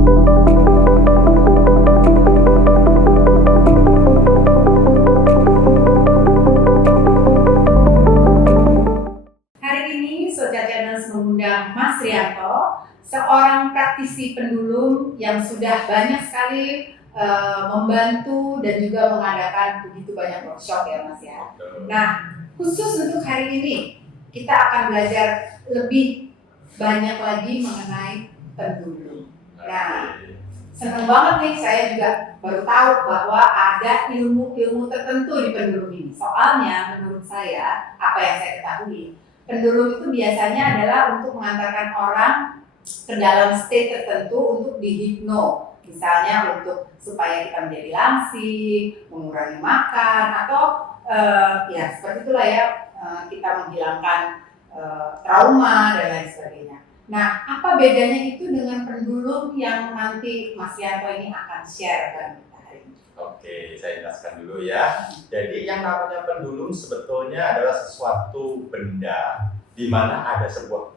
Hari ini Soja Channels mengundang Mas Rianto, seorang praktisi pendulum yang sudah banyak sekali membantu dan juga mengadakan begitu banyak workshop ya Mas ya. Nah, khusus untuk hari ini kita akan belajar lebih banyak lagi mengenai pendulum. Nah, senang banget nih saya juga baru tahu bahwa ada ilmu-ilmu tertentu di pendulum ini. Soalnya menurut saya, apa yang saya ketahui, pendulum itu biasanya adalah untuk mengantarkan orang ke dalam state tertentu untuk dihipno. Misalnya untuk supaya kita menjadi langsing, mengurangi makan, atau ya seperti itulah ya, kita menghilangkan trauma dan lain sebagainya. Nah, apa bedanya itu dengan pendulum yang nanti Mas Rianto ini akan share bagi kita hari ini? Oke, saya jelaskan dulu ya. Jadi yang namanya pendulum sebetulnya adalah sesuatu benda di mana ada sebuah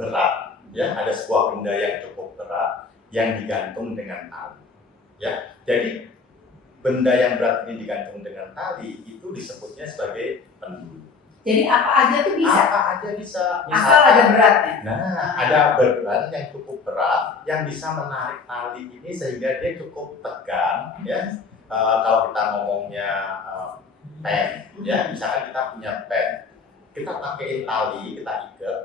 berat, ya, ada sebuah benda yang cukup berat yang digantung dengan tali. Ya, jadi benda yang berat ini digantung dengan tali itu disebutnya sebagai pendulum. Jadi apa aja tuh bisa? Apa aja bisa. Asal ada beratnya. Nah, ada berat yang cukup berat yang bisa menarik tali ini sehingga dia cukup tegang, ya. Kalau kita ngomongnya pen, ya, misalkan kita punya pen, kita pakai tali, kita ikat,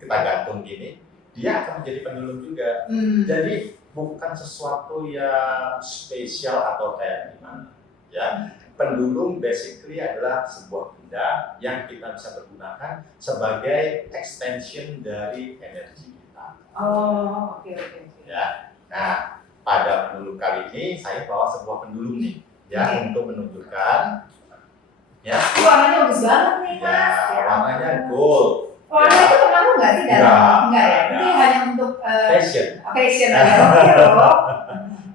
kita gantung gini, dia akan menjadi pendulum juga. Jadi bukan sesuatu yang spesial atau kayak gimana, ya. Pendulum basically adalah sebuah benda yang kita bisa pergunakan sebagai extension dari energi kita. Oh, oke. Ya, nah pada pendulum kali ini saya bawa sebuah pendulum nih, ya, untuk menunjukkan, ya. Warnanya bagus banget nih Mas. Ya, warnanya gold. Warna itu pengaruh nggak sih dalam? Enggak ya? Ini hanya untuk fashion. Fashion aja. Oke loh.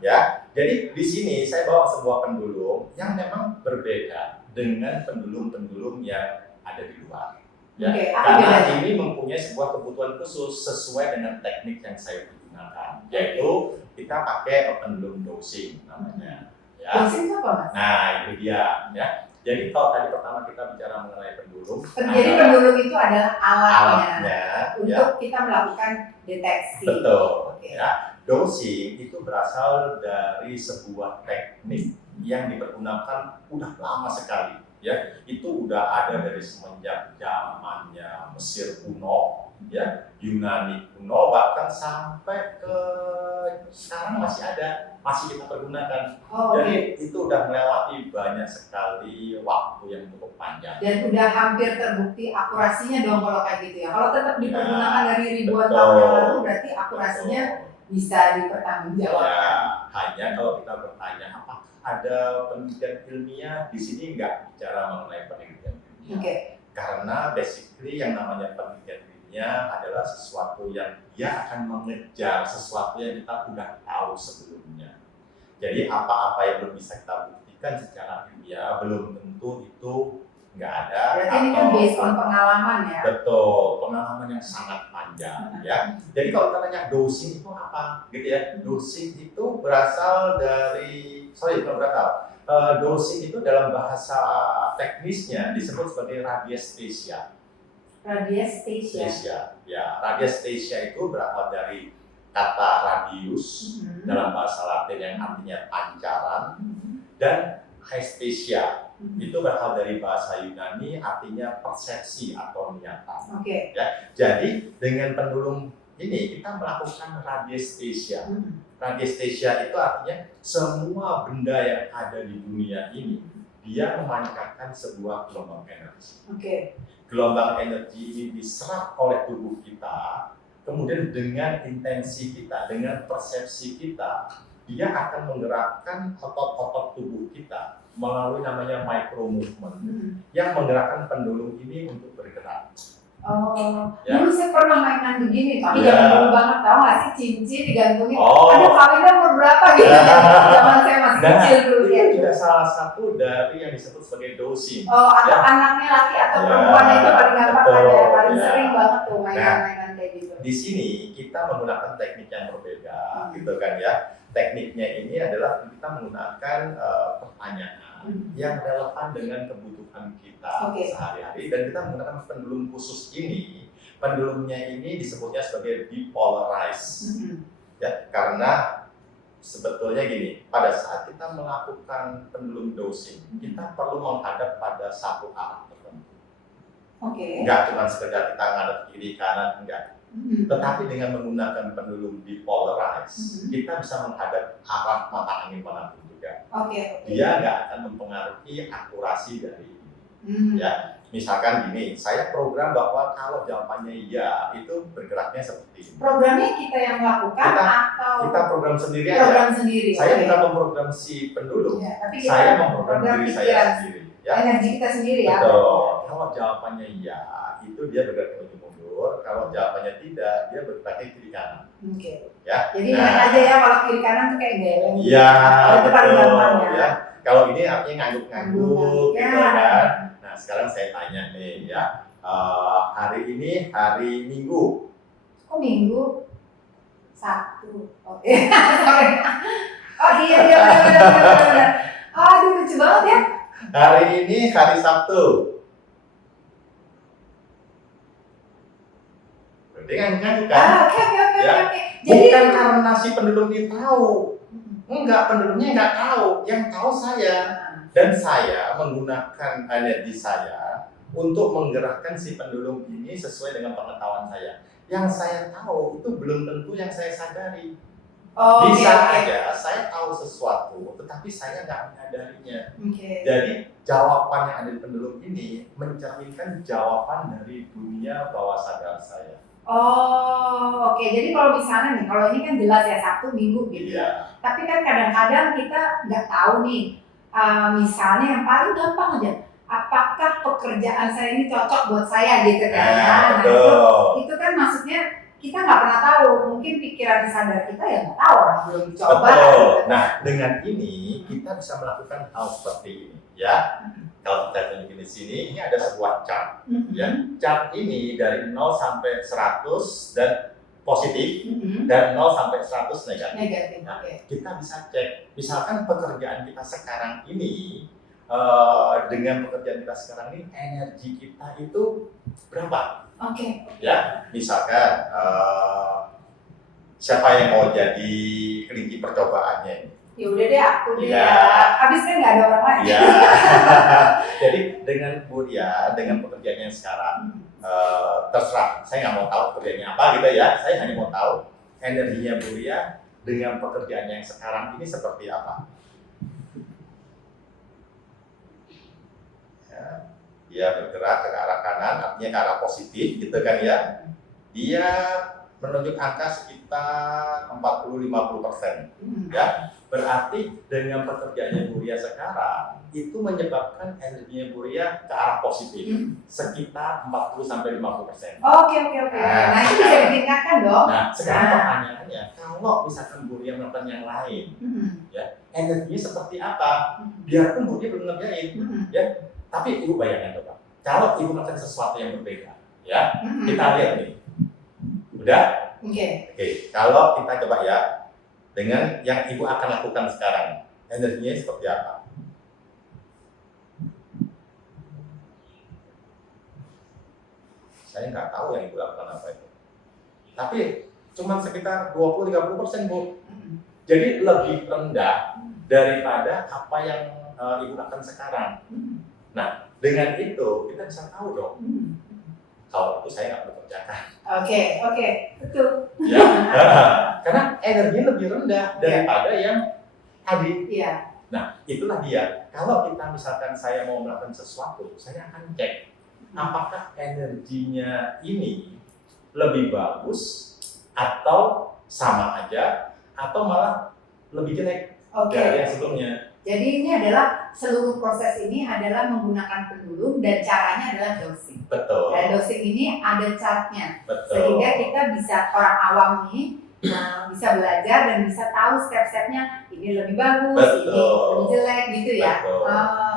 Ya, jadi di sini saya bawa sebuah pendulum yang memang berbeda dengan pendulum-pendulum yang ada di luar. Ya, karena ini mempunyai sebuah kebutuhan khusus sesuai dengan teknik yang saya gunakan, yaitu kita pakai pendulum dosing namanya. Ya. Dosing apa Mas? Nah, itu dia. Ya. Jadi kalau tadi pertama kita bicara mengenai pendulum, jadi pendulum itu adalah alatnya untuk ya, kita melakukan deteksi. Betul. Okay. Ya. Dosing itu berasal dari sebuah teknik yang dipergunakan udah lama sekali, ya. Itu udah ada dari semenjak zamannya Mesir kuno, ya, Yunani kuno, bahkan sampai ke sekarang masih ada, masih kita pergunakan. Jadi itu udah melewati banyak sekali waktu yang cukup panjang. Dan udah hampir terbukti akurasinya dong kalau kayak gitu ya. Kalau tetap dipergunakan dari ribuan tahun yang lalu, berarti akurasinya bisa dipertanggungjawabkan. Ya, hanya kalau kita bertanya apa ada penelitian ilmiah di sini, nggak bicara mengenai penelitian ilmiah. Okay. Karena basically yang namanya penelitian ilmiah adalah sesuatu yang dia akan mengejar sesuatu yang kita udah tahu sebelumnya. Jadi apa-apa yang belum bisa kita buktikan secara ilmiah belum tentu itu nggak ada. Berarti ini kan based on pengalaman ya? Betul, pengalaman yang sangat panjang, ya. Jadi kalau kita tanya dosing itu apa, gitu ya? Dosing itu berasal dari, dosing itu dalam bahasa teknisnya disebut sebagai radiestesia. Radiestesia. Ya, radiestesia itu berasal dari kata radius dalam bahasa Latin yang artinya pancaran, dan aesthesia itu berasal dari bahasa Yunani artinya persepsi atau niatan. Okay. Ya, jadi dengan pendulum ini kita melakukan radiestesia. Radiestesia itu artinya semua benda yang ada di dunia ini dia memancarkan sebuah gelombang energi. Okay. Gelombang energi ini diserap oleh tubuh kita, kemudian dengan intensi kita, dengan persepsi kita, dia akan menggerakkan otot-otot tubuh kita melalui namanya micro movement yang menggerakkan pendulum ini untuk bergerak. Oh, ya. Dulu saya pernah mainan begini, tapi Ya. jangan dulu banget, tahu nggak sih cincin digantungin. Aduh, kawinnya umur berapa gitu? Zaman saya masih kecil dulu. Itu juga salah satu dari yang disebut sebagai dosing. Oh, atau anaknya laki atau perempuan itu paling gampang kan ya, paling sering banget tuh mainan-mainan kayak gitu. di sini kita menggunakan teknik yang berbeda, gitu kan ya. Tekniknya ini adalah kita menggunakan pertanyaan yang relevan dengan kebutuhan kita sehari-hari, dan kita menggunakan pendulum khusus ini. Pendulumnya ini disebutnya sebagai depolarize, ya, karena sebetulnya gini, pada saat kita melakukan pendulum dosing, kita perlu menghadap pada satu arah tertentu. Enggak cuma sekedar kita ngadep kiri kanan, enggak. Tetapi dengan menggunakan pendulum depolarize, kita bisa menghadap arah mata angin manapun juga. Dia nggak akan mempengaruhi akurasi dari ini. Ya, misalkan gini, saya program bahwa kalau jawabannya iya, itu bergeraknya seperti ini. Programnya kita yang melakukan atau kita program sendiri program aja. sendiri? Saya bukan memprogram si pendulum, tapi saya memprogram diri saya sendiri. Ya. Energi kita sendiri ya. Betul. Kalau jawabannya iya, itu dia bergerak maju mundur. Kalau jawabannya tidak, dia bergerak kiri kanan. Ya. Jadi ingat aja ya, kalau kiri kanan tuh kayak geleng. Iya. Itu paling gampang ya. Kalau ini artinya ngangguk-ngangguk, gitu kan. Nah, sekarang saya tanya nih ya, hari ini hari Minggu. Kok Minggu? Sabtu. Sorry. Oh iya benar. Aduh lucu banget ya. Hari ini hari Sabtu. Berarti ngangguk kan? Oke. Ya. Jadi bukan karena si pendulum ini tahu. Enggak, pendulumnya enggak tahu. Yang tahu saya. Dan saya menggunakan energi saya untuk menggerakkan si pendulum ini sesuai dengan pengetahuan saya. Yang saya tahu itu belum tentu yang saya sadari. Bisa aja saya tahu sesuatu, tetapi saya nggak menyadarinya. Jadi jawaban yang ada di pendulum ini mencerminkan jawaban dari dunia bawah sadar saya. Jadi kalau misalnya nih, kalau ini kan jelas ya Sabtu, Minggu gitu. Tapi kan kadang-kadang kita nggak tahu nih. Misalnya yang paling gampang aja, apakah pekerjaan saya ini cocok buat saya gitu kan? Itu kan maksudnya kita nggak pernah tahu, mungkin pikiran sadar kita ya nggak tahu, orang belum coba. Nah, dengan ini kita bisa melakukan hal seperti ini, ya. Kalau kita tunjukin di sini, ini ada sebuah chart, ya. Chart ini dari 0 sampai 100 dan positif, dan 0 sampai 100 negatif. Nah, kita bisa cek, misalkan pekerjaan kita sekarang ini, dengan pekerjaan kita sekarang ini, energi kita itu berapa? Ya, misalkan siapa yang mau jadi kelinci percobaannya ini? Ya udah deh, aku deh. Habis kan nggak ada orang lain. Ya. Jadi dengan Buria, dengan pekerjaannya sekarang, terserah. Saya nggak mau tahu pekerjaannya apa gitu ya. Saya hanya mau tahu energinya Buria dengan pekerjaannya yang sekarang ini seperti apa. Ya. Dia bergerak ke arah kanan, artinya ke arah positif, gitu kan ya. Dia menunjuk angka sekitar 40-50%. Ya. Berarti dengan pekerjaannya Buria sekarang itu menyebabkan energinya Buria ke arah positif sekitar 40-50%. Oke. Nah, itu bisa ditingkatkan dong. Nah, sekarang pertanyaannya, kalau misalkan Buria melakukan yang lain, ya energinya seperti apa? Biarpun Buria belum ngerjain, ya. Tapi ibu bayangkan coba, kalau ibu melakukan sesuatu yang berbeda, ya, kita lihat nih, udah? Oke. Kalau kita coba ya, dengan yang ibu akan lakukan sekarang, energinya seperti apa? Saya nggak tahu yang ibu lakukan apa itu. Tapi cuma sekitar 20-30%, Bu. Jadi lebih rendah daripada apa yang ibu lakukan sekarang. Nah, dengan itu kita bisa tahu dong. Kalau itu saya nggak perlu kerjakan. Oke, betul. Ya, karena energinya lebih rendah daripada yang tadi. Iya. Nah, itulah dia. Kalau kita misalkan saya mau melakukan sesuatu, saya akan cek apakah energinya ini lebih bagus atau sama aja atau malah lebih jelek dari yang sebelumnya. Jadi ini adalah seluruh proses ini adalah menggunakan pendulum dan caranya adalah dosing. Betul. Dan dosing ini ada chartnya. Betul. Sehingga kita bisa, orang awam nih, bisa belajar dan bisa tahu step-stepnya, ini lebih bagus, ini lebih jelek gitu ya. Betul.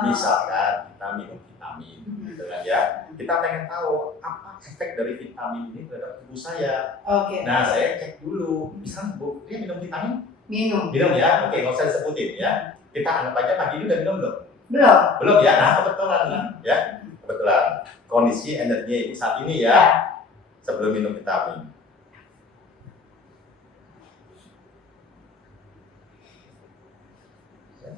Misalkan kita minum vitamin, gitu kan ya. Kita pengen tahu apa efek dari vitamin ini terhadap tubuh saya. Oke. Nah, saya cek dulu. Misalnya Bu, dia minum vitamin? Minum. Minum ya. Oke, nggak usah disebutin ya. Kita anggap aja pagi ini udah minum belum? Belum. Belum ya. Nah, kebetulan lah ya. Kebetulan kondisi energinya Ibu saat ini ya. Sebelum minum vitamin.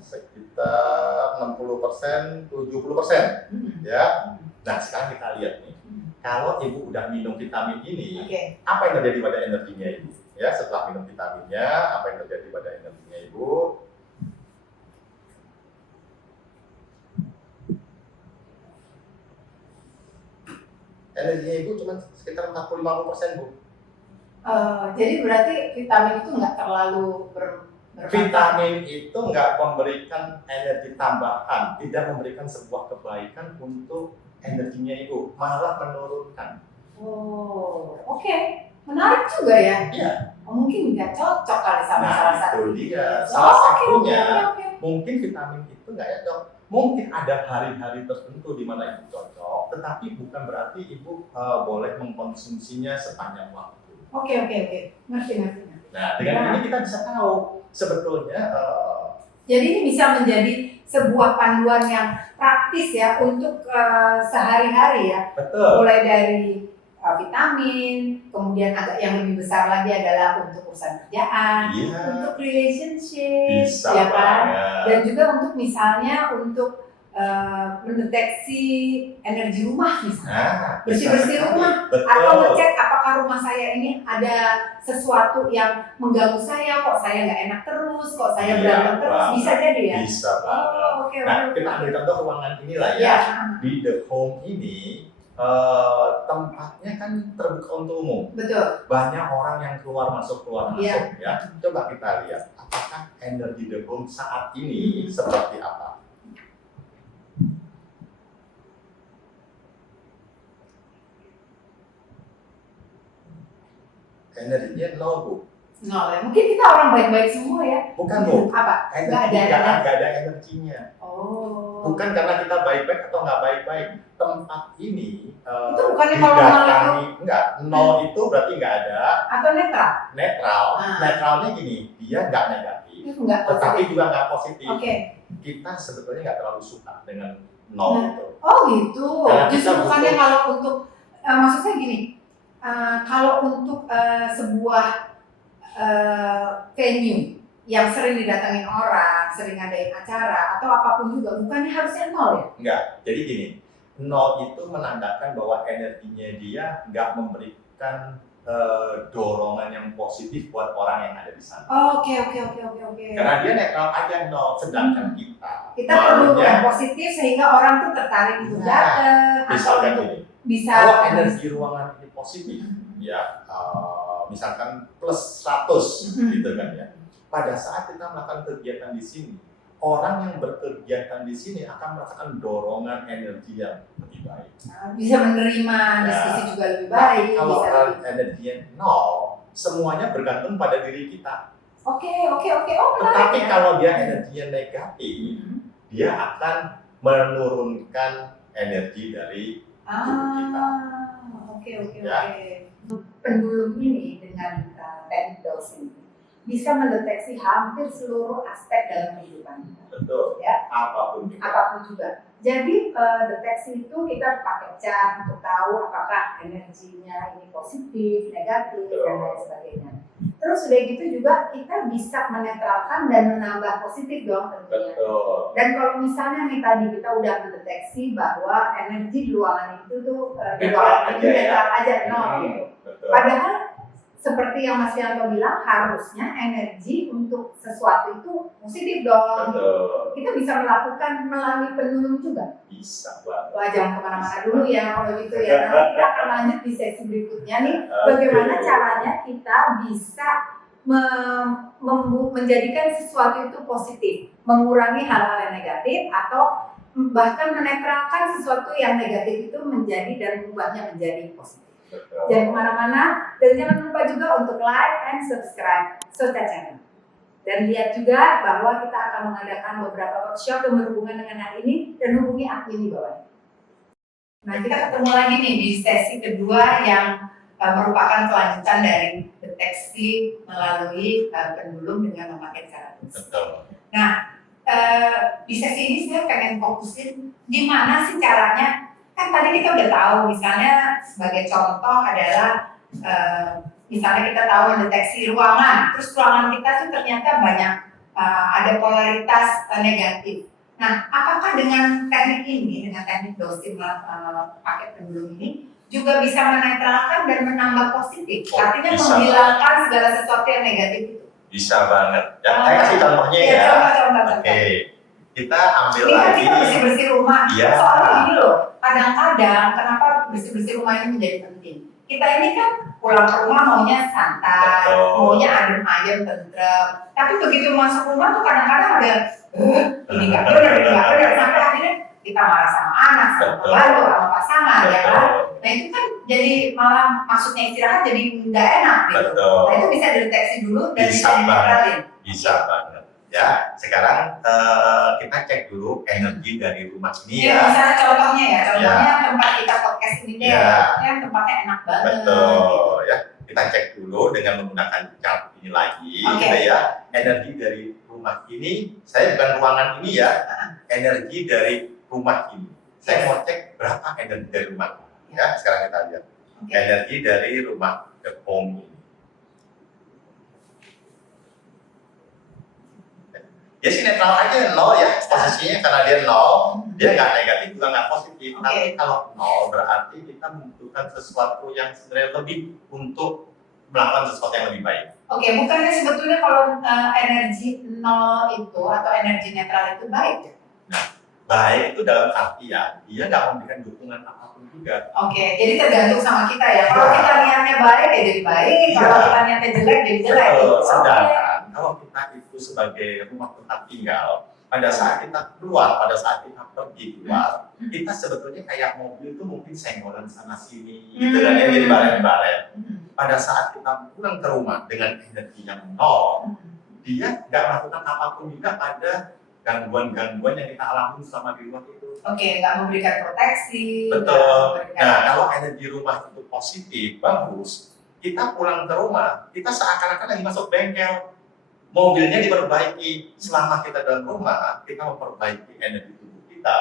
Sekitar 60%, 70% ya. Nah, sekarang kita lihat nih, kalau Ibu udah minum vitamin ini, apa yang terjadi pada energinya Ibu? Ya, setelah minum vitaminnya, apa yang terjadi pada energinya Ibu? Energinya Ibu cuma sekitar 40-50%, Bu. Jadi berarti vitamin itu nggak terlalu Vitamin itu nggak memberikan energi tambahan, tidak memberikan sebuah kebaikan untuk energinya Ibu, malah menurunkan. Oh, oke. Menarik juga ya. Iya. Mungkin nggak cocok kali sama salah satu. Itu dia. Salah satunya, Oke. mungkin vitamin itu nggak cocok. Mungkin ada hari-hari tertentu di mana Ibu cocok, tetapi bukan berarti Ibu boleh mengkonsumsinya sepanjang waktu. Oke. Ngerti. Nah, dengan ini kita bisa tahu sebetulnya. Jadi ini bisa menjadi sebuah panduan yang praktis ya untuk sehari-hari ya. Betul. Mulai dari vitamin, kemudian agak yang lebih besar lagi adalah untuk urusan kerjaan, Iya. untuk relationship, Bisa ya kan? banget. Dan juga untuk misalnya untuk mendeteksi energi rumah misalnya. Nah, Bersih-bersih rumah, betul. atau ngecek apakah rumah saya ini ada sesuatu yang mengganggu saya, kok saya nggak enak terus, kok saya berantem terus, bisa jadi ya? Bisa banget. Oke. Nah, kita ambil contoh ruangan inilah ya. Di The Home ini tempatnya kan terbuka untuk umum. Betul. Banyak orang yang keluar masuk ya. Coba kita lihat apakah energi The Home saat ini seperti apa. Energinya nol, Bu. Nol ya. Mungkin kita orang baik-baik semua ya. Bukan, Bu. Apa? Nggak ada energinya. Oh. Bukan karena kita baik-baik atau nggak baik-baik. Tempat ini itu bukannya kalau nol itu enggak, nol itu berarti nggak ada. Atau netral? Netral. Netralnya gini, dia nggak negatif, tetapi juga nggak positif. Kita sebetulnya nggak terlalu suka dengan nol itu. Oh gitu. Justru bukannya kalau untuk maksudnya gini, kalau untuk sebuah venue yang sering didatangin orang, sering ngadain acara atau apapun juga, bukannya harusnya nol ya? Enggak. Jadi gini, nol itu menandakan bahwa energinya dia nggak memberikan dorongan yang positif buat orang yang ada di sana. Oke. Karena dia netral aja nol, sedangkan kita perlu yang positif sehingga orang tuh tertarik untuk datang. Misalkan gini, kalau energi ruangan ini positif, ya misalkan plus 100 gitu kan ya. Pada saat kita melakukan kegiatan di sini, orang yang berkegiatan di sini akan merasakan dorongan energi yang lebih baik. Bisa menerima diskusi juga lebih baik. Kalau energinya nol, semuanya bergantung pada diri kita. Oke. Tetapi kalau dia energinya negatif, dia akan menurunkan energi dari tubuh kita. Oke. Pendulum ini dengan teknik dosing bisa mendeteksi hampir seluruh aspek dalam kehidupan kita. Betul. Ya. Apapun juga. Jadi deteksi itu kita pakai cat untuk tahu apakah energinya ini positif, negatif, dan lain sebagainya. Terus udah gitu juga kita bisa menetralkan dan menambah positif dong tentunya. Betul. Dan kalau misalnya nih tadi kita udah mendeteksi bahwa energi di ruangan itu tuh netral aja nol gitu. Padahal seperti yang Mas Yanto bilang, harusnya energi untuk sesuatu itu positif dong. Betul. Kita bisa melakukan melalui pendulum juga. Bisa banget. Wah, jangan kemana-mana dulu ya kalau gitu ya. Nanti kita akan lanjut di sesi berikutnya nih. Bagaimana caranya kita bisa menjadikan sesuatu itu positif, mengurangi hal-hal yang negatif atau bahkan menetralkan sesuatu yang negatif itu menjadi dan mengubahnya menjadi positif. Jangan kemana-mana dan jangan lupa juga untuk like and subscribe Sota Channel. Dan lihat juga bahwa kita akan mengadakan beberapa workshop yang berhubungan dengan hal ini dan hubungi admin di bawah. Nah, kita ketemu lagi nih di sesi kedua yang merupakan kelanjutan dari deteksi melalui pendulum dengan memakai cara tulis. Betul. Nah, di sesi ini saya pengen fokusin gimana sih caranya. Kan tadi kita udah tahu, misalnya sebagai contoh adalah misalnya kita tahu mendeteksi ruangan, terus ruangan kita tuh ternyata banyak ada polaritas negatif. Nah, apakah dengan teknik ini, dengan teknik dosing pakai pendulum ini juga bisa menetralkan dan menambah positif? Oh, artinya bisa. menghilangkan segala sesuatu yang negatif itu. Bisa banget. Ya, saya kasih contohnya ya. Contoh. Oke. Kita ambil Ini kan lagi. kita bersih-bersih rumah. Iya. Soalnya gini loh, kadang-kadang kenapa bersih-bersih rumah ini menjadi penting? Kita ini kan pulang ke rumah maunya santai, Betul. maunya adem ayem, tentrem. Tapi begitu masuk rumah tuh kadang-kadang ada ini nggak benar, sampai akhirnya kita marah sama anak, sama Betul. pembantu, sama pasangan, ya kan? Betul. Nah itu kan jadi malah maksudnya istirahat jadi nggak enak gitu. Betul. Nah itu bisa dideteksi dulu dan Bisa bisa dinetralin. Bisa banget. Ya, sekarang kita cek dulu energi dari rumah ini Ya, ya. misalnya contohnya tempat kita podcast ini deh, Ya. yang tempatnya enak banget. Betul ya. Kita cek dulu dengan menggunakan chart ini lagi, Oke. gitu ya. Energi dari rumah ini, saya bukan ruangan ini ya. Energi dari rumah ini. Saya mau cek berapa energi dari rumah. Ya, sekarang kita lihat. Oke. Energi dari rumah the home ini. Ya sih netral aja, nol ya posisinya, karena dia nol, dia nggak negatif juga nggak positif. Oke. Tapi kalau nol berarti kita membutuhkan sesuatu yang sebenarnya lebih untuk melakukan sesuatu yang lebih baik. Oke, bukannya sebetulnya kalau energi nol itu atau energi netral itu baik ya? Baik itu dalam artian dia nggak memberikan dukungan apapun juga. Oke, jadi tergantung sama kita ya. Kalau Ya. kita niatnya baik ya jadi baik, kalau Ya. kita niatnya jelek jadi jelek. Betul. Oke. Sedangkan kalau kita itu sebagai rumah tempat tinggal, pada saat kita keluar, pada saat kita pergi keluar, kita sebetulnya kayak mobil itu mungkin senggolan sana sini, gitu kan, ya, jadi baret-baret. Pada saat kita pulang ke rumah dengan energi yang nol, dia nggak melakukan apapun juga pada gangguan-gangguan yang kita alami selama di rumah itu. Oke, nggak memberikan proteksi. Betul. nggak memberikan- Nah, kalau energi rumah itu positif, bagus, kita pulang ke rumah, kita seakan-akan lagi masuk bengkel. Mobilnya diperbaiki. Selama kita dalam rumah, kita memperbaiki energi tubuh kita.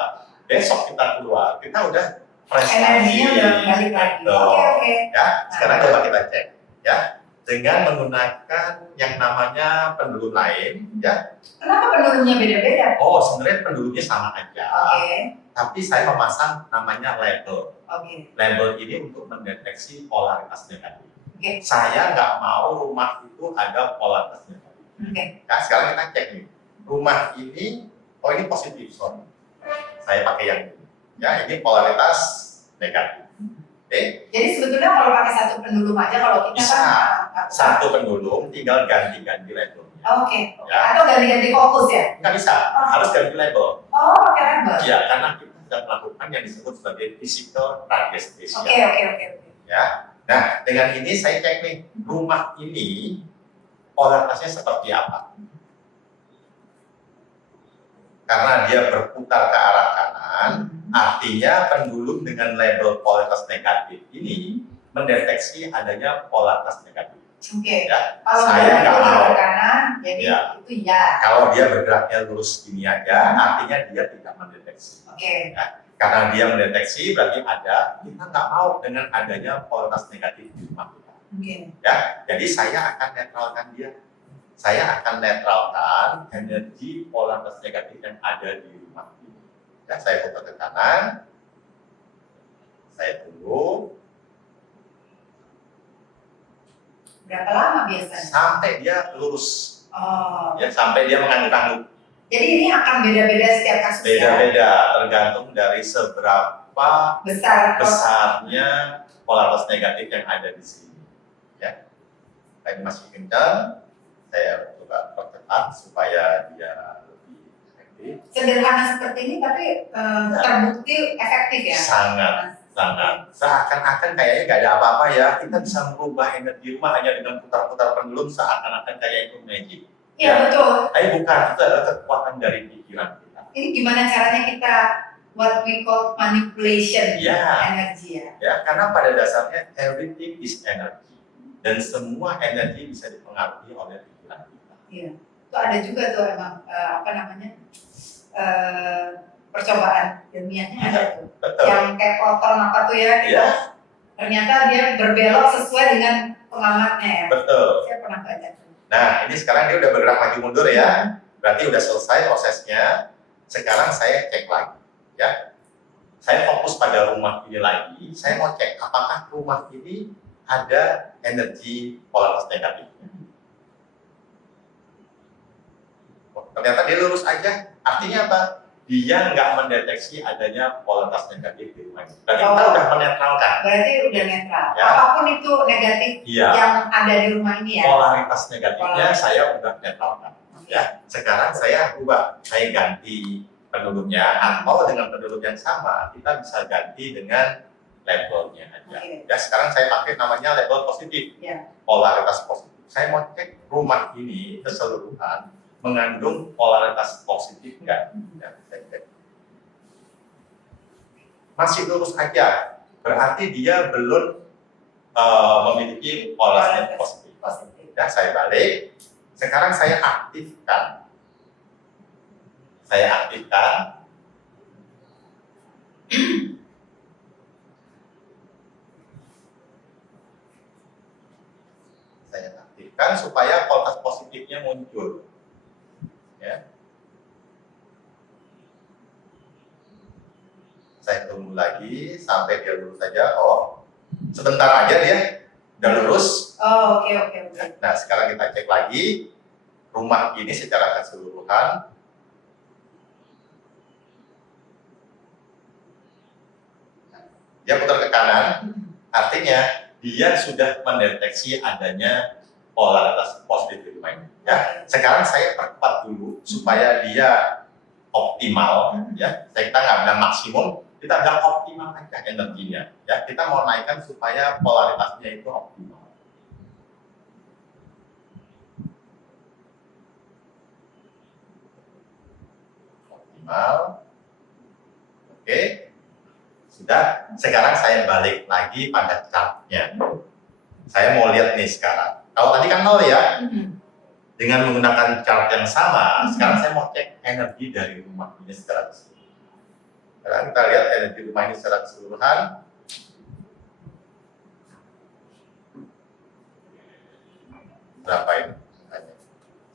Besok kita keluar, kita udah fresh energinya lagi. udah balik lagi. Betul. Oke. Ya, sekarang coba kita cek ya dengan menggunakan yang namanya pendulum lain ya. Kenapa pendulumnya beda-beda? Oh, sebenarnya pendulumnya sama aja. Oke. Tapi saya memasang namanya label. Oke. Label ini untuk mendeteksi polaritas negatif. Oke. Saya nggak mau rumah itu ada polaritas negatif. Oke. Nah, sekarang kita cek nih. Rumah ini, oh ini positif, sorry. Saya pakai yang ini. Ya, ini polaritas negatif. Oke. Jadi sebetulnya kalau pakai satu pendulum aja, kalau kita Bisa. kan Satu pendulum, tinggal ganti-ganti labelnya. Oke. Ya. Atau ganti-ganti fokus ya? Nggak bisa, harus ganti label. Oh, pakai label. Ya, karena kita sedang melakukan yang disebut sebagai physical radiestesia. Oke. Ya. Nah, dengan ini saya cek nih, rumah ini polaritasnya seperti apa? Karena dia berputar ke arah kanan, artinya pendulum dengan label polaritas negatif ini mendeteksi adanya polaritas negatif. Oke. Ya, Kalau saya dia nggak bergerak mau. ke kanan, jadi Ya. itu ya. Kalau dia bergeraknya lurus gini aja, artinya dia tidak mendeteksi. Oke. Karena dia mendeteksi berarti ada, kita nggak mau dengan adanya polaritas negatif di rumah kita. Oke. Ya, jadi saya akan netralkan dia. Saya akan netralkan energi polaritas negatif yang ada di rumah ini. Ya, saya putar ke kanan, saya tunggu Berapa lama biasanya? sampai dia lurus, Oh. ya sampai dia mengangguk-angguk. Jadi ini akan beda-beda setiap kasus ya? Beda-beda, tergantung dari seberapa Besar. besarnya polaritas negatif yang ada di sini. Ya, ini masih kencang. Saya coba percepat supaya dia lebih efektif. Sederhana seperti ini tapi terbukti efektif ya? Sangat. Seakan-akan kayaknya nggak ada apa-apa ya. Kita bisa merubah energi rumah hanya dengan putar-putar pendulum, seakan-akan kayak itu magic. Iya betul. Tapi bukan, itu adalah kekuatan dari pikiran kita. Ini gimana caranya kita what we call manipulation Ya. energi ya. Ya, karena pada dasarnya everything is energy dan semua energi bisa dipengaruhi oleh pikiran kita. Iya. Itu ada juga tuh emang percobaan ilmiahnya ada tuh. Betul. Yang kayak proton apa tuh ya, Iya. ternyata dia berbelok sesuai dengan pengamatnya ya. Betul. Saya pernah baca tuh. Nah, ini sekarang dia udah bergerak maju mundur ya. Berarti udah selesai prosesnya. Sekarang saya cek lagi ya. Saya fokus pada rumah ini lagi. Saya mau cek apakah rumah ini ada energi polaritas negatifnya. Oh, ternyata dia lurus aja. Artinya apa? Dia nggak mendeteksi adanya polaritas negatif di rumah ini. Berarti kita udah menetralkan. Berarti udah netral. Ya. Apapun itu negatif Iya. yang ada di rumah ini ya. Polaritas negatifnya saya udah netralkan. Ya. Sekarang saya ubah. Saya ganti penduduknya atau dengan penduduk yang sama kita bisa ganti dengan labelnya aja. Ya, sekarang saya pakai namanya label positif. Ya. Polaritas positif. Saya mau cek rumah ini keseluruhan mengandung polaritas positif enggak? Ya, saya cek. Masih lurus aja. Berarti dia belum memiliki polaritas positif. Ya, saya balik. Sekarang saya aktifkan. Saya aktifkan. Saya aktifkan supaya polaritas positifnya muncul. Ya. Saya tunggu lagi sampai dia lurus saja. Oh, sebentar aja dia udah lurus. Oh, oke. Nah, sekarang kita cek lagi rumah ini secara keseluruhan. Dia putar ke kanan, artinya dia sudah mendeteksi adanya polaritas positif di rumah ini. Ya, sekarang saya perkuat dulu supaya dia optimal. Ya, kita nggak bilang maksimum, kita bilang optimal aja energinya. Ya, kita mau naikkan supaya polaritasnya itu optimal. Optimal. Oke. Sudah, sekarang saya balik lagi pada chartnya. Saya mau lihat nih sekarang. Kalau tadi kan 0 ya, dengan menggunakan chart yang sama, sekarang saya mau cek energi dari rumah ini secara keseluruhan. Sekarang kita lihat energi rumah ini secara keseluruhan. Berapa ini?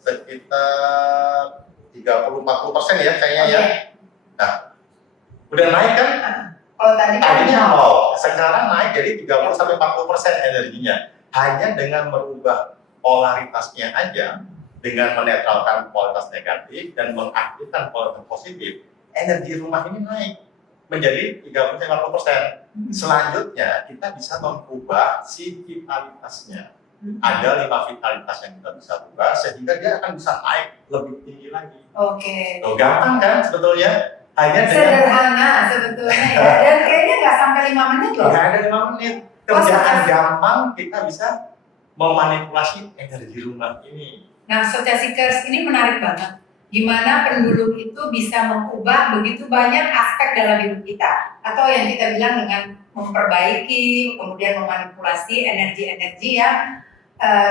Sekitar 30-40% ya kayaknya ya. Nah, udah naik kan? Kalau tadinya 0, sekarang naik jadi 30-40% energinya. Hanya dengan merubah polaritasnya aja, dengan menetralkan polaritas negatif dan mengaktifkan polaritas positif, energi rumah ini naik menjadi 30-40%. Selanjutnya kita bisa mengubah si vitalitasnya. Ada 5 vitalitas yang kita bisa ubah sehingga dia akan bisa naik lebih tinggi lagi. Oke. Tuh, gampang kan sebetulnya? Hanya sederhana sebetulnya ya. Dan kayaknya nggak sampai 5 menit loh. Nggak ada 5 menit. Kerjaan gampang kita bisa memanipulasi energi rumah ini. Nah, Socia Seekers ini menarik banget. Gimana pendulum itu bisa mengubah begitu banyak aspek dalam hidup kita. Atau yang kita bilang dengan memperbaiki, kemudian memanipulasi energi-energi yang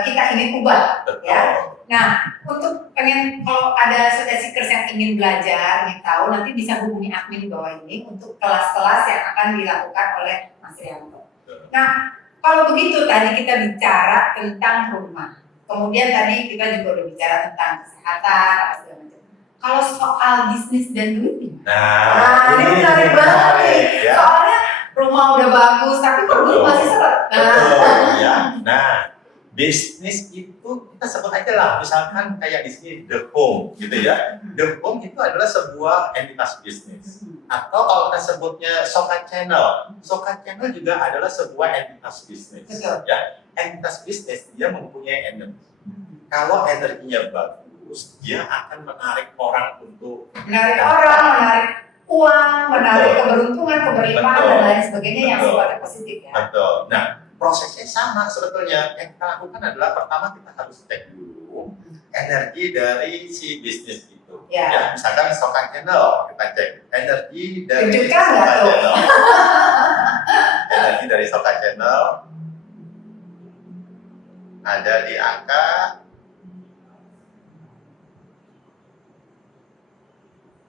kita ingin ubah. Betul. Ya. Nah, untuk kalau ada Socia Seekers yang ingin belajar, ingin tahu, nanti bisa hubungi admin di bawah ini untuk kelas-kelas yang akan dilakukan oleh Mas Rianto. Nah, kalau begitu tadi kita bicara tentang rumah. Kemudian tadi kita juga udah bicara tentang kesehatan, apa segala macam. Kalau soal bisnis dan duit gimana? Nah, ini menarik banget. Ya. Soalnya rumah udah bagus, tapi kok duit masih seret. Betul, ya. Nah, bisnis itu kita sebut aja lah, misalkan kayak di sini The Home, gitu ya. The Home itu adalah sebuah entitas bisnis. Atau kalau kita sebutnya Soka Channel juga adalah sebuah entitas bisnis. Betul. Ya, entitas bisnis dia mempunyai energi. Kalau energinya bagus, dia akan menarik orang untuk menarik uang, menarik keberuntungan, keberlimpahan dan lain sebagainya yang sifatnya positif ya. Betul. Nah, prosesnya sama sebetulnya. Yang kita lakukan adalah pertama kita harus cek dulu energi dari si bisnis itu. Ya. Ya, misalkan Soka Channel, kita cek energi dari Tunjukkan Soka nggak tuh? Channel. Energi dari Soka Channel ada di angka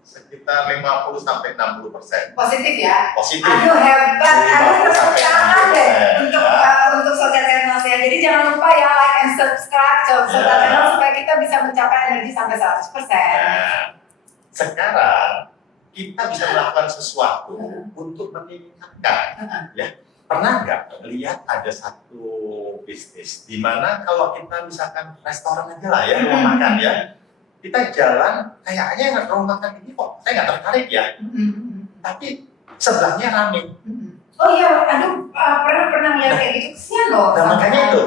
sekitar 50-60%. Positif ya. Positif. Aduh hebat, aduh 50 tepuk sampai tangan deh 60%, untuk ya. untuk Soka Channel ya. Jadi jangan lupa ya like and subscribe Soka Ya. Channel supaya kita bisa mencapai energi sampai 100%. Nah, sekarang kita bisa melakukan sesuatu untuk meningkatkan, ya. Pernah nggak lihat ada satu bisnis di mana kalau kita misalkan restoran aja lah ya, rumah makan ya, kita jalan kayaknya rumah makan ini kok saya nggak tertarik ya, tapi sebelahnya rame. Oh iya, aduh pernah ngeliat kayak gitu, kesian loh. Nah makanya itu,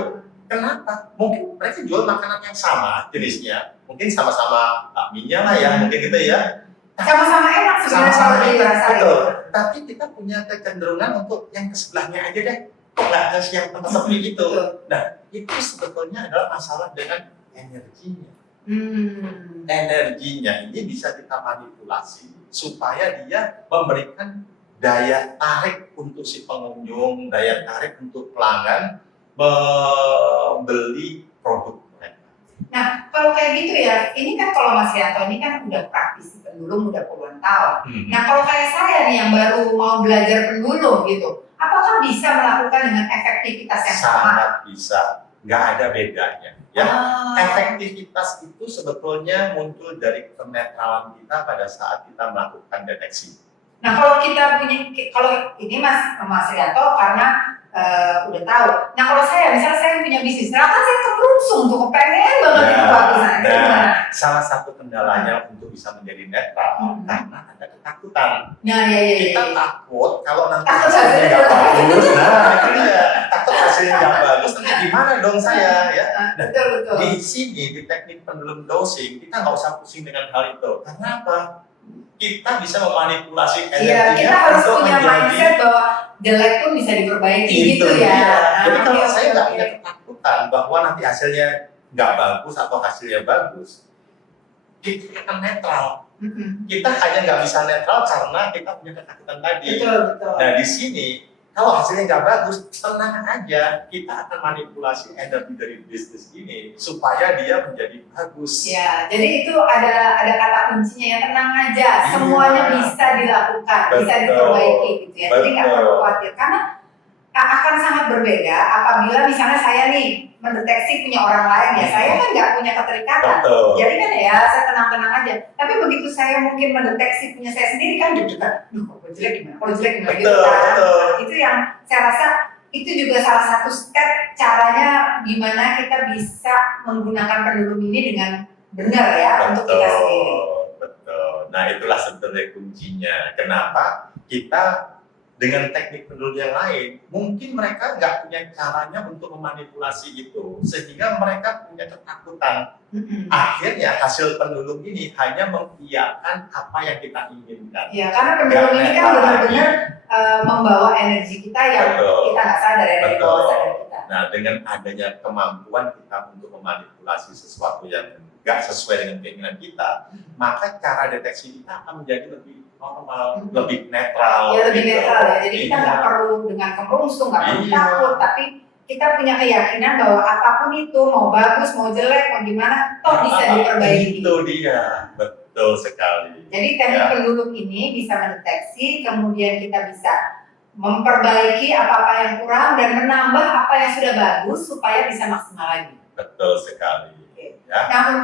kenapa? Mungkin mereka jual makanan yang sama jenisnya, mungkin sama-sama bakminya lah ya, mungkin gitu ya. Sama-sama enak sebenarnya Sama-sama kalau enak, dirasain. betul. Tapi kita punya kecenderungan untuk yang ke sebelahnya aja deh, kok nggak ke yang tempat sepi itu. Betul. Nah itu sebetulnya adalah masalah dengan energinya. Hmm. Energinya ini bisa kita manipulasi supaya dia memberikan daya tarik untuk si pengunjung, daya tarik untuk pelanggan membeli produk mereka. Nah, kalau kayak gitu ya, ini kan kalau Mas Rianto ini kan udah praktisi pendulum udah puluhan tahun. Nah, kalau kayak saya nih yang baru mau belajar pendulum gitu, apakah bisa melakukan dengan efektivitas yang sama? Sangat bisa, nggak ada bedanya. Ya, efektivitas itu sebetulnya muncul dari kenetralan kita pada saat kita melakukan deteksi. Nah, kalau kita punya, kalau ini Mas Rianto karena udah tahu. Nah, kalau saya misalnya saya punya bisnis, nah kan saya keberuntung tuh, pengen banget itu bagus. Nah, salah satu kendalanya untuk bisa menjadi netral karena ada ketakutan. Nah, ya. Kita takut kalau nanti hasilnya nggak bagus. Nah, itu dia. Takut hasilnya nggak bagus, nanti gimana dong saya ya? Nah, betul. di sini di teknik pendulum dosing kita nggak usah pusing dengan hal itu. Karena apa? Kita bisa memanipulasi energinya kita harus untuk punya menjadi mindset bahwa jelek pun bisa diperbaiki gitu ya. Jadi kalau saya nggak punya ketakutan bahwa nanti hasilnya nggak bagus atau hasilnya bagus, kita akan netral. Kita hanya nggak bisa netral karena kita punya ketakutan tadi. Betul. Nah di sini kalau hasilnya nggak bagus, tenang aja, kita akan manipulasi energi dari bisnis ini supaya dia menjadi bagus. Ya, jadi itu ada kata kuncinya ya, tenang aja, semuanya bisa dilakukan, bisa diperbaiki gitu ya. Jadi nggak perlu khawatir karena akan sangat berbeda apabila misalnya saya nih mendeteksi punya orang lain ya, saya kan nggak punya keterikatan. Jadi kan ya saya tenang-tenang aja. Tapi begitu saya mungkin mendeteksi punya saya sendiri kan deg-degan, kalau jelek gimana? Kalau jelek gimana? Gitu kan. Nah, itu yang saya rasa itu juga salah satu step caranya gimana kita bisa menggunakan pendulum ini dengan benar ya untuk kita sendiri. Betul. Nah itulah sebenarnya kuncinya. Kenapa kita dengan teknik pendulum yang lain, mungkin mereka nggak punya caranya untuk memanipulasi itu, sehingga mereka punya ketakutan. Akhirnya hasil pendulum ini hanya mengiyakan apa yang kita inginkan. Ya, karena pendulum ini kan benar-benar membawa energi kita yang kita nggak sadar ya dari bawah sadar kita. Nah, dengan adanya kemampuan kita untuk memanipulasi sesuatu yang nggak sesuai dengan keinginan kita, maka cara deteksi kita akan menjadi lebih normal, lebih netral. Ya lebih netral ya. Jadi kita nggak perlu dengan kemerungsung, nggak perlu takut, tapi kita punya keyakinan bahwa apapun itu mau bagus, mau jelek, mau gimana, toh bisa diperbaiki. Itu dia, betul sekali. Jadi teknik pendulum ini bisa mendeteksi, kemudian kita bisa memperbaiki apa-apa yang kurang dan menambah apa yang sudah bagus supaya bisa maksimal lagi. Betul sekali. Ya. Nah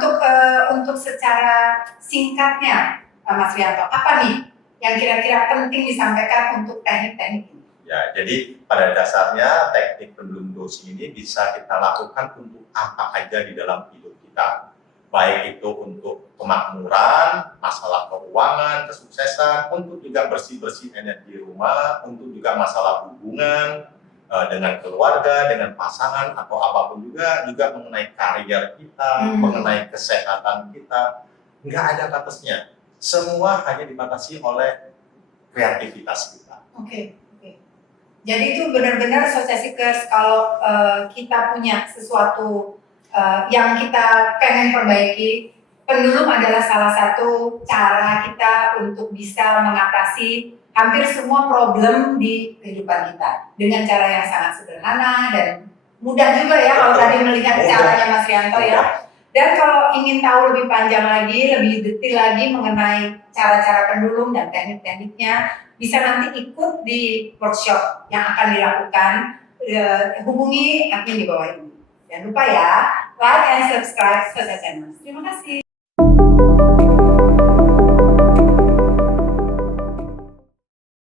untuk secara singkatnya, Mas Rianto, apa nih yang kira-kira penting disampaikan untuk teknik-teknik ini? Ya, jadi pada dasarnya teknik pendulum dosing ini bisa kita lakukan untuk apa aja di dalam hidup kita. Baik itu untuk kemakmuran, masalah keuangan, kesuksesan, untuk juga bersih-bersih energi rumah, untuk juga masalah hubungan dengan keluarga, dengan pasangan, atau apapun juga mengenai karier kita, mengenai kesehatan kita. Nggak ada batasnya. Semua hanya dibatasi oleh kreativitas kita. Oke. Jadi itu benar-benar social seekers kalau kita punya sesuatu yang kita pengen perbaiki, pendulum adalah salah satu cara kita untuk bisa mengatasi hampir semua problem di kehidupan kita dengan cara yang sangat sederhana dan mudah juga ya kalau tadi melihat caranya Mas Rianto ya. Dan kalau ingin tahu lebih panjang lagi, lebih detail lagi mengenai cara-cara pendulum dan teknik-tekniknya, bisa nanti ikut di workshop yang akan dilakukan. Hubungi admin di bawah ini. Jangan lupa ya, like and subscribe Soja Channel. Terima kasih.